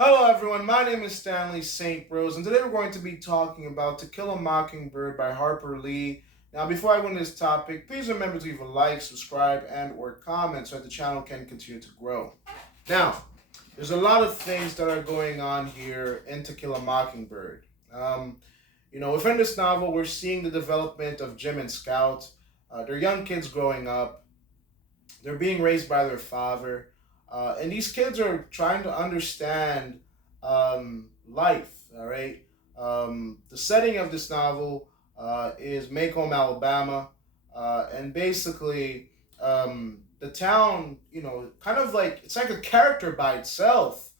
Hello, everyone. My name is Stanley St. Rose, and today we're going to be talking about To Kill a Mockingbird by Harper Lee. Now, before I go into this topic, please remember to leave a like, subscribe, and/or comment so that the channel can continue to grow. Now, there's a lot of things that are going on here in To Kill a Mockingbird. Within this novel, we're seeing the development of Jim and Scout. They're young kids growing up. They're being raised by their father, and these kids are trying to understand life. All right. The setting of this novel is Macomb, Alabama, and basically the town. Kind of like it's like a character by itself.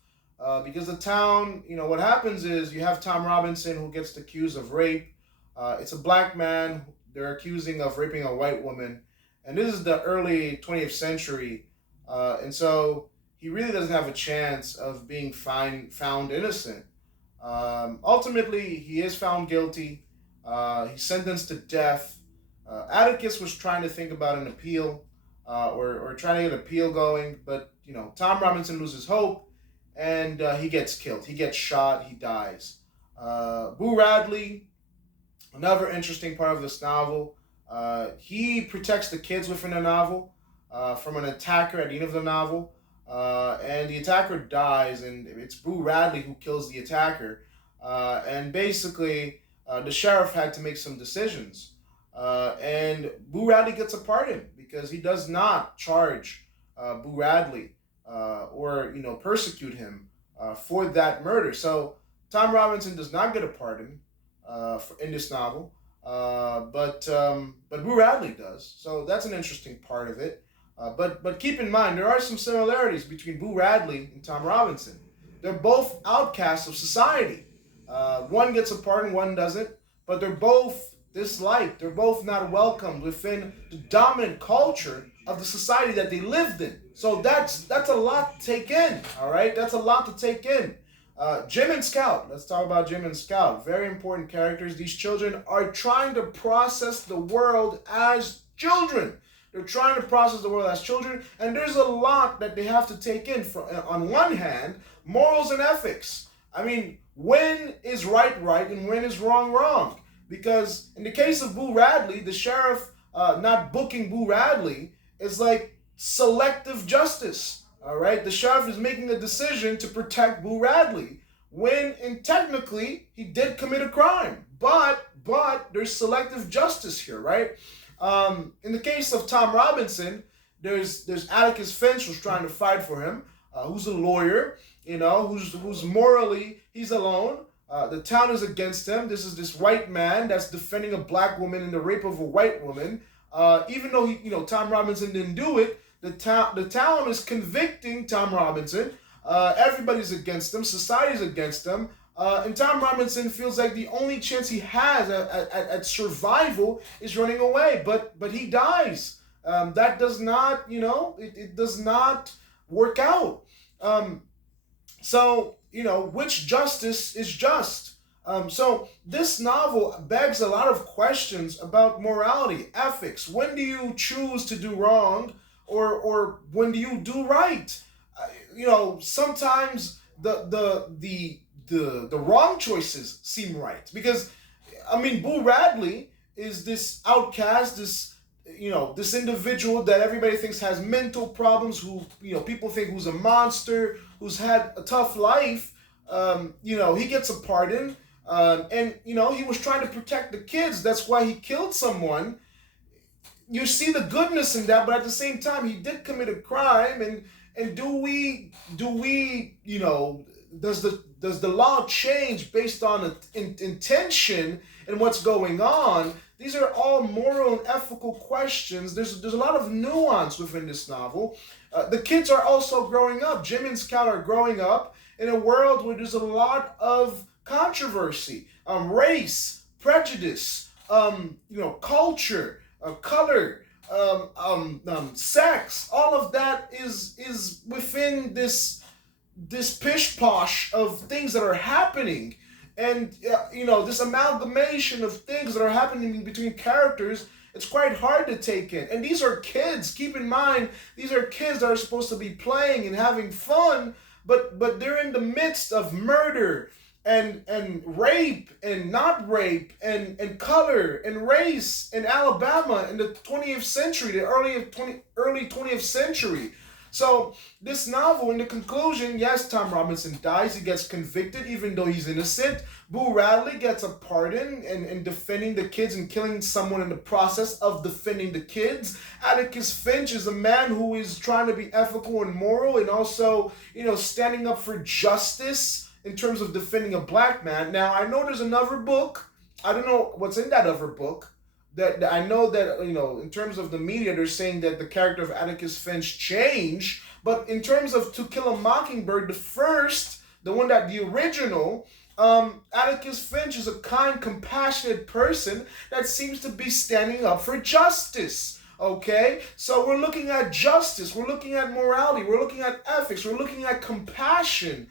Because the town, what happens is you have Tom Robinson who gets accused of rape. It's a black man they're accusing of raping a white woman, and this is the early 20th century, and so he really doesn't have a chance of being found innocent. Ultimately, he is found guilty. He's sentenced to death. Atticus was trying to think about an appeal, or trying to get an appeal going, but Tom Robinson loses hope, and he gets killed. He gets shot. He dies. Boo Radley, another interesting part of this novel. He protects the kids within the novel from an attacker at the end of the novel. And the attacker dies, and it's Boo Radley who kills the attacker. And basically, the sheriff had to make some decisions. And Boo Radley gets a pardon because he does not charge Boo Radley or persecute him for that murder. So Tom Robinson does not get a pardon in this novel, but Boo Radley does. So that's an interesting part of it. But keep in mind there are some similarities between Boo Radley and Tom Robinson. They're both outcasts of society. One gets a pardon, one doesn't, but they're both disliked. They're both not welcomed within the dominant culture of the society that they lived in. So that's a lot to take in. All right, that's a lot to take in. Jim and Scout. Let's talk about Jim and Scout. Very important characters. These children are trying to process the world as children. They're trying to process the world as children, and there's a lot that they have to take in. On one hand, morals and ethics. I mean, when is right, and when is wrong? Because in the case of Boo Radley, the sheriff not booking Boo Radley is like selective justice. All right, the sheriff is making a decision to protect Boo Radley when, technically, he did commit a crime. But there's selective justice here, right? In the case of Tom Robinson, there's Atticus Finch who's trying to fight for him, who's a lawyer, who's morally he's alone. The town is against him. This white man that's defending a black woman in the rape of a white woman. Even though Tom Robinson didn't do it, the town is convicting Tom Robinson. Everybody's against him. Society's against him. And Tom Robinson feels like the only chance he has at survival is running away. But he dies. That does not, it does not work out. So, which justice is just? So this novel begs a lot of questions about morality, ethics. When do you choose to do wrong, or when do you do right? Sometimes the wrong choices seem right because, I mean, Boo Radley is this outcast, this individual that everybody thinks has mental problems, who people think who's a monster, who's had a tough life. He gets a pardon, and he was trying to protect the kids. That's why he killed someone. You see the goodness in that, but at the same time, he did commit a crime. And do we does the law change based on intention and what's going on? These are all moral and ethical questions. There's a lot of nuance within this novel. The kids are also growing up. Jim and Scout are growing up in a world where there's a lot of controversy, race, prejudice, culture, color, sex. All of that is within this pish posh of things that are happening, and this amalgamation of things that are happening between characters. It's quite hard to take in, and these are kids. Keep in mind, these are kids that are supposed to be playing and having fun, but they're in the midst of murder and rape and not rape and color and race in Alabama in the 20th century, the early 20th century. So this novel, in the conclusion, yes, Tom Robinson dies. He gets convicted, even though he's innocent. Boo Radley gets a pardon in defending the kids and killing someone in the process of defending the kids. Atticus Finch is a man who is trying to be ethical and moral, and also, standing up for justice in terms of defending a black man. Now, I know there's another book. I don't know what's in that other book. That I know that, in terms of the media, they're saying that the character of Atticus Finch changed. But in terms of To Kill a Mockingbird, the original, Atticus Finch is a kind, compassionate person that seems to be standing up for justice. Okay, so we're looking at justice, we're looking at morality, we're looking at ethics, we're looking at compassion.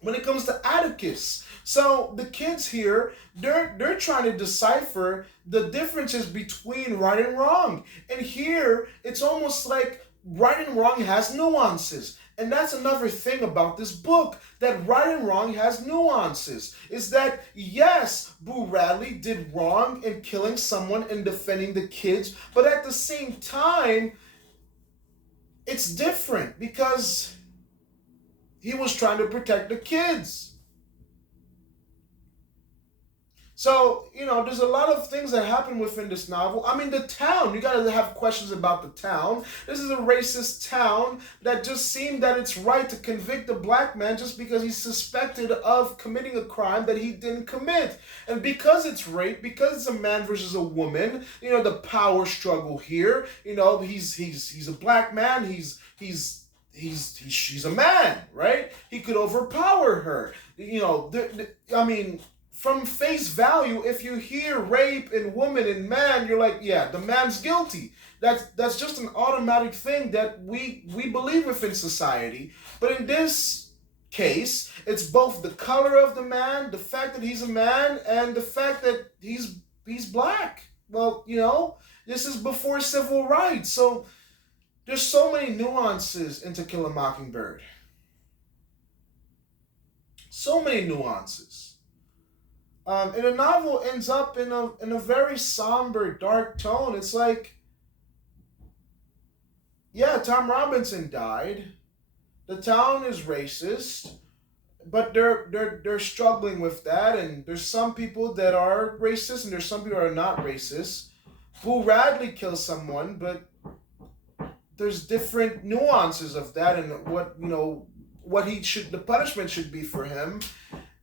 When it comes to Atticus. So the kids here, they're trying to decipher the differences between right and wrong. And here, it's almost like right and wrong has nuances. And that's another thing about this book, that right and wrong has nuances. Is that, yes, Boo Radley did wrong in killing someone and defending the kids, but at the same time, it's different because he was trying to protect the kids. So, there's a lot of things that happen within this novel. I mean, the town, you gotta have questions about the town. This is a racist town that just seemed that it's right to convict a black man just because he's suspected of committing a crime that he didn't commit. And because it's rape, because it's a man versus a woman, the power struggle here, he's a black man, she's a man, right? He could overpower her. I mean, from face value, if you hear rape and woman and man, you're like, yeah, the man's guilty. That's just an automatic thing that we believe within society. But in this case, it's both the color of the man, the fact that he's a man, and the fact that he's black. Well, this is before civil rights, so there's so many nuances in To Kill a Mockingbird. So many nuances. And the novel ends up in a very somber, dark tone. It's like, yeah, Tom Robinson died. The town is racist, but they're struggling with that. And there's some people that are racist, and there's some people that are not racist. Boo Radley kills someone, but there's different nuances of that, and the punishment should be for him.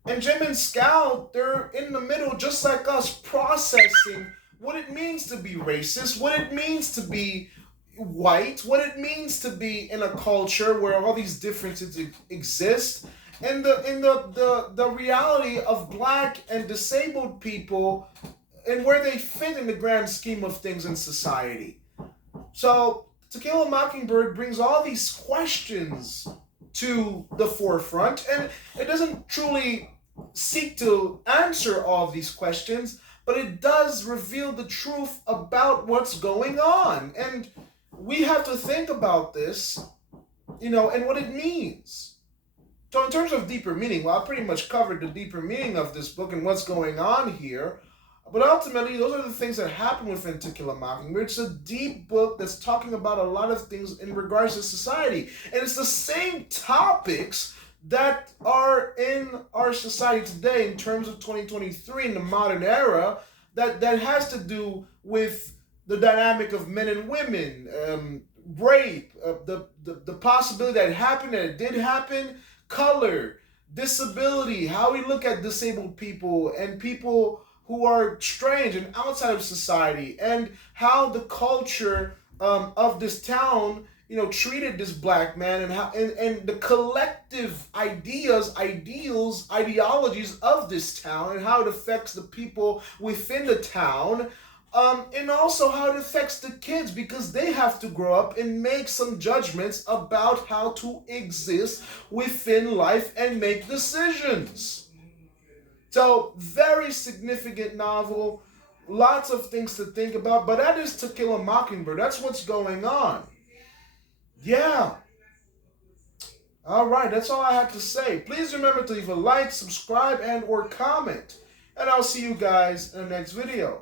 And Jim and Scout, they're in the middle, just like us, processing what it means to be racist, what it means to be white, what it means to be in a culture where all these differences exist, and the reality of black and disabled people and where they fit in the grand scheme of things in society. So, To Kill a Mockingbird brings all these questions to the forefront, and it doesn't truly seek to answer all of these questions, but it does reveal the truth about what's going on. And we have to think about this, and what it means. So in terms of deeper meaning, well, I pretty much covered the deeper meaning of this book and what's going on here. But ultimately, those are the things that happen within To Kill a Mockingbird. It's a deep book that's talking about a lot of things in regards to society. And it's the same topics that are in our society today in terms of 2023 in the modern era that has to do with the dynamic of men and women, rape, the possibility that it happened, that it did happen, color, disability, how we look at disabled people and people who are strange and outside of society, and how the culture of this town, treated this black man, and how and the collective ideals, ideologies of this town, and how it affects the people within the town, and also how it affects the kids, because they have to grow up and make some judgments about how to exist within life and make decisions. So, very significant novel, lots of things to think about, but that is To Kill a Mockingbird. That's what's going on. Yeah. All right, that's all I have to say. Please remember to leave a like, subscribe, and or comment. And I'll see you guys in the next video.